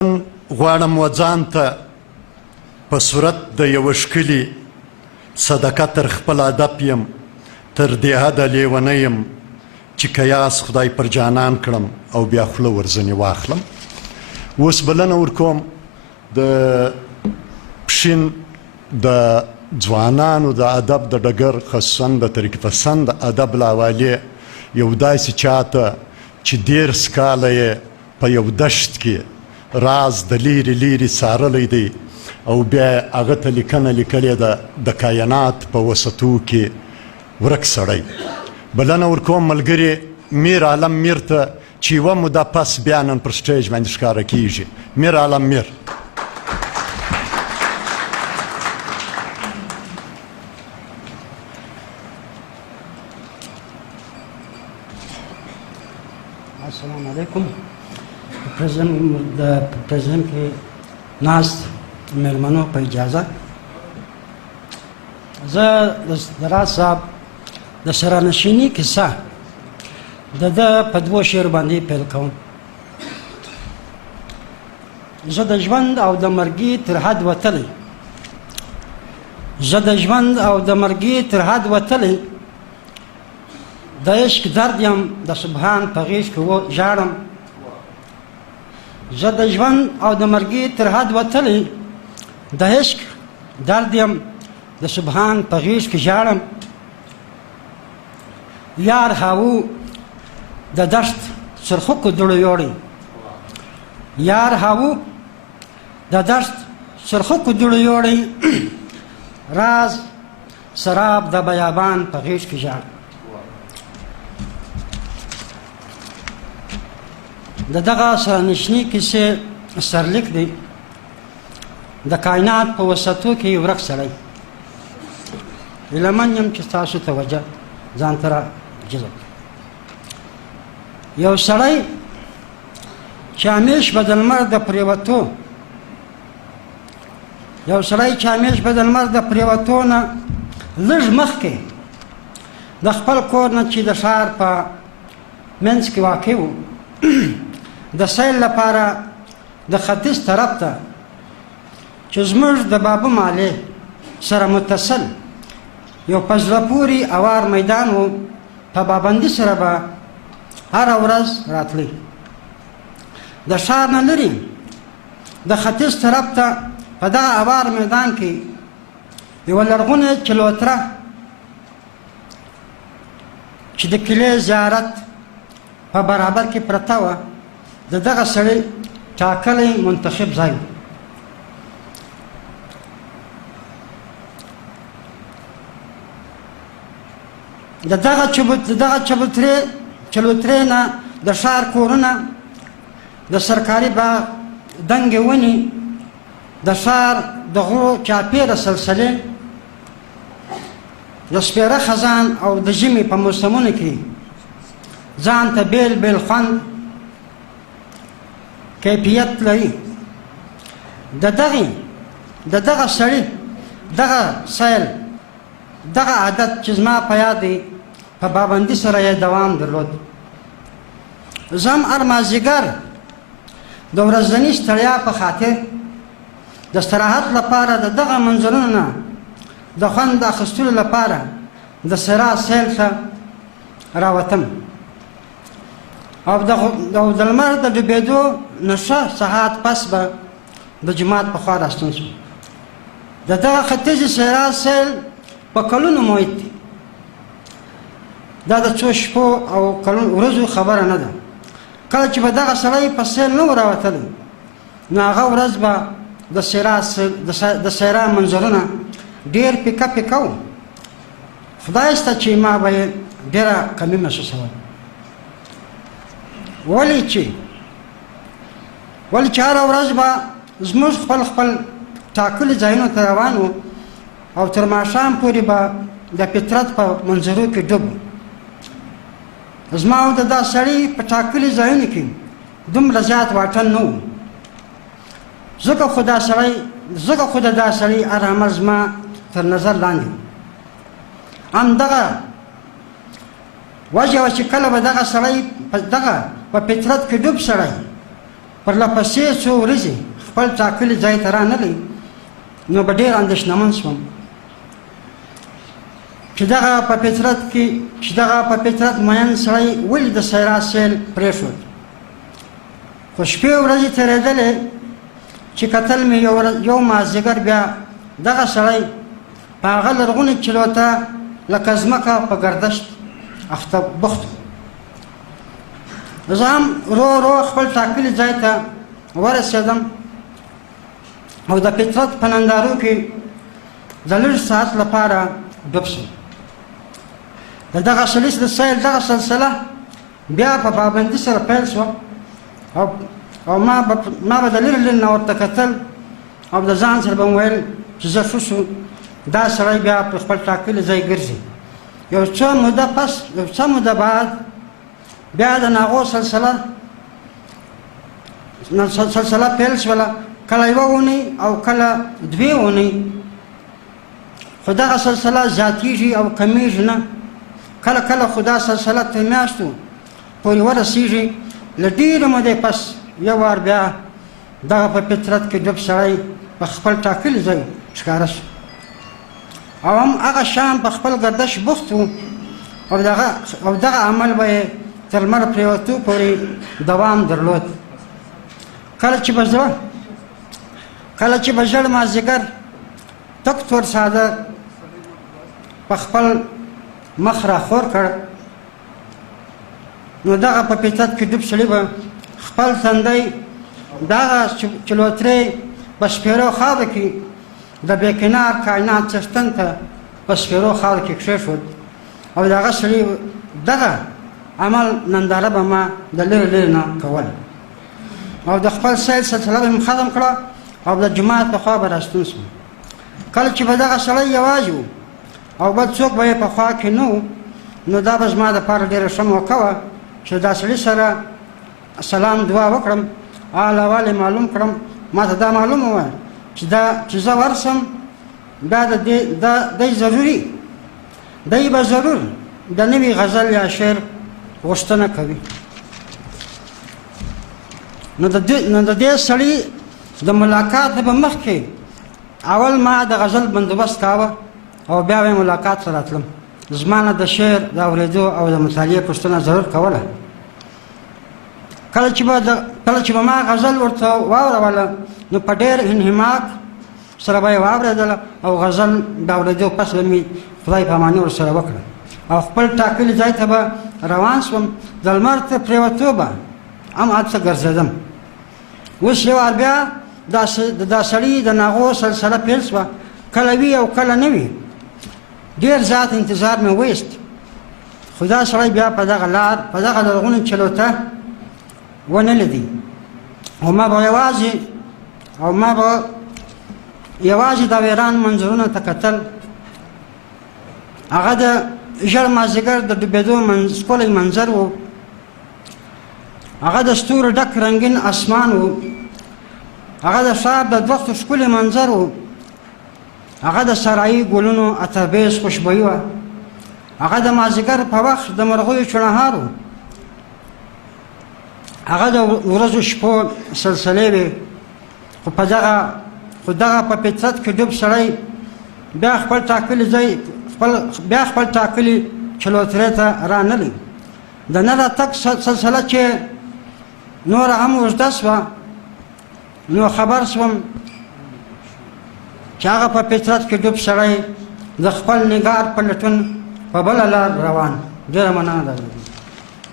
غواړم وځان ته په صورت د یوه ښکلي صدقه تر خپل هدف یم تر دې حده لیونی یم چې که یاس خدای پر جانان کړم او بیا خوله ورځنې واخلم. اوس بلنه ورکوم د پښین د ځوانانو د ادب د ډګر خصوصا د طریق پسند ادب له حوالې یو داسې چاته چې 13 کاله یې په یو دشت کې راز د لیرې لیرې څارلی دی او بیا هغه ته لیکنه لیکلې ده د کائنات په وسطو کې ورک سړی. بلنه ورکوم ملګري میر عالم میر ته چې یوه موده پس بیا نن پر سټیج باندې ښکاره کیږي. میر عالم میر. السلام علیکم. د پرزیدنت کې ناست مېلمنو په اجازه زه د راز صاحب د سرانشیني کیسه د ده په 2 شعر باندې پیل کوم. زه د ژوند او د مرګي تر حد وتلی زه د ژوند او د مرګي تر حد وتلی د عشق درد یم د سبحان په غېږ کې ژاړم. زه د ژوند او د مرګي تر حد وتلی د عشق درد یم د سبحان په غېږ کې ژاړم. یار هاو د دشت سرخکو دړو یوړی یار هاو د دشت سرخکو دړو یوړی راز سراب د بیابان په غېږ کې ژاړم. د دغه سرانشیني کیسې سرلیک دی د کائنات په وسطو کې یو ورک سړی. هیله من یم چې ستاسو توجه ځان ته را جذب کړي. یو سړی چې همیش به د لمر د پرېوتو یو سړی چې همیش به د لمر د پرېوتو نه لږ مخکې د خپل کور نه چې د ښار په منځ کې واقع و د سیل لپاره د ختیځ طرف ته چې زموږ د بابا مالې سره متصل یو په زړه پورې اوار میدان و په پابندي سره به هره ورځ راتلی. د ښار نه لرې د ختیځ طرف ته په دغه اوار میدان کې یوه لرغونې چلوتره چې د کلي زیارت په برابر کې پرته وه د دغه سړي ټاکلی منتخب ځای و. د دغه چلوترې نه د ښار کورونه د سرکاري باغ دنګې ونې د ښار د غرو چاپېره سلسلې د سپېره خزان او د ژمي په موسمونو کې ځان ته بیل بیل خوند کیفیت لري. د دغه سړي دغه سیل دغه عادت چې زما په یاد دی په پابندي سره یې دوام درلود. زه هم هر مازدیګر د ورځني ستړیا په خاطر د استراحت لپاره د دغه منظرونو نه د خوند اخیستلو لپاره د صحرا سیل ته راوتم او د لمر د ډوبېدو نه ښه ساعت پس به د جومات په خوا راستون شوم. د دغه ختیځې صحرا سیل په کلونو محیط دی. دا د څو شپو او ورځو خبره نه ده. کله چې به دغه سړی په سیل نه و راوتلی نو هغه ورځ به د صحرا منظرونه ډېر پیکه پیکه و. خدای شته چې ما به یې ډېره کمي محسوسول. ولې چې هره ورځ به زموږ خپل ټاکلي ځایونو ته روان وو او تر ماښام پورې به د فطرت په منظرو کې ډوب وو. زما او د دا سړي په ټاکلي ځایونو کې دومره زیات واټن نه و. ځکه خو د دا سړي هر عمل زما تر نظر لاندې و. همدغه وجه وه چې کله به دغه سړی په فطرت کې ډوب سړی پرله پسې څو ورځې خپل ټاکلي ځای ته رانغی نو به ډېر اندېښنمن شوم چې دغه په فطرت مین سړی ولې د سیرا سیل پرېښود خو شپې ورځې تېرېدلې چې کتل مې یو مازدیګر بیا دغه سړی په هغه لرغونې چلو ته لکه ځمکه په ګردش اخته بوخت و زه هم ورو خپل ټاکلي ځای ته ورسېدم او د فطرت په نندارو کې د لږ ساعت لپاره ډوب شوم د دغه سلیس د سیل دغه سلسله بیا په پابندي سره پیل شوه او ما به د لرې نه ورته کتل او د ځان سره به م ویل چې زه ښه شو دا سړی بیا په خپل ټاکلي ځای ګرځي یو څه موده بعد بیا د ناغو سلسله پیل شوله کله یوه اونۍ او کله 2 اونۍ خو دغه سلسله زیاتېږي او کمیږي نه کله خو دا سلسله تر میاشتو پورې ورسېږي له ډېرې مودې پس یو وار بیا دغه په فطرت کې ډوب سړی په خپل ټاکلي ځای ښکاره شو او هم هغه شان په خپل ګردش بوخت و او دغه عمل به یې تر لمر پرېوتو پورې دوام درلود کله چې به ژړ مازدیګر تک تور ساده په خپل مخ راخور کړ نو دغه په فطرت کې ډوب سړي به خپل تندی دغه چلوترې په سپېرو خاوره کې د بېکنار کائنات څښتن ته په سپېرو خاوره کې کښېښود او دغه سړي دغه عمل ننداره به ما د لرې نه کوله او د خپل سیل سلسله به م ختم کړه او د جومات په خوا به راستون شوم کله چې به دغه سړی یوازې و او بل څوک به یې په خوا کې نه و نو دا به زما دپاره ډېره ښه موقع وه چې دا سړي سره سلام دعا وکړم حال احوال یې معلوم کړم ما ته دا معلومه وه چې زه ورسم دا دی ضروري دی به ضرور د نوي غزل یا شعر غوښتنه کوي نو د دې سړي د ملاقات نه به مخکې اول ما د غزل بندوبست کاوه او بیا به ملاقات ته راتلم زما نه د شعر د اورېدو او د مطالعې پوښتنه ضرور کوله کله چې به ما غزل ورته واوروله نو په ډېر انهماک سره به یې واورېدله او غزل د اورېدو پس به مې خدای پاماني ورسره وکړه او خپل ټاکلي ځای ته به روان شوم د لمر ته پرېوتو به هم هلته ګرځېدم اوس یو وار بیا دا سړي د ناغو سلسله پیل شوه کله وي او کله نه وي ډېر زیات انتظار مې ویست خو دا سړی بیا په دغه لار په دغه لرغونې چلو ته ونه لیدی او ما به یوازې د ویران منظرونو ته کتل هغه د ژړ مازدیګر د ډوبېدو ښکلی منظر و هغه د ستورو ډک رنګین اسمان و هغه د ښار د دښتو ښکلی منظر و هغه د سرایي ګلونو عطربیز خوشبویي وه هغه د مازدیګر په وخت د مرغیو چڼهار و هغه د ورځو شپو سلسلې وې خو دغه په فطرت کې ډوب سړی بیا خپل ټاکلي چلوترې ته رانغی د نه راتګ سلسله چې نوره هم اوږده شوه نو خبر شوم چې هغه په فطرت کې ډوب سړی د خپل نګار په لټون په بله لار روان ډېره مننه ده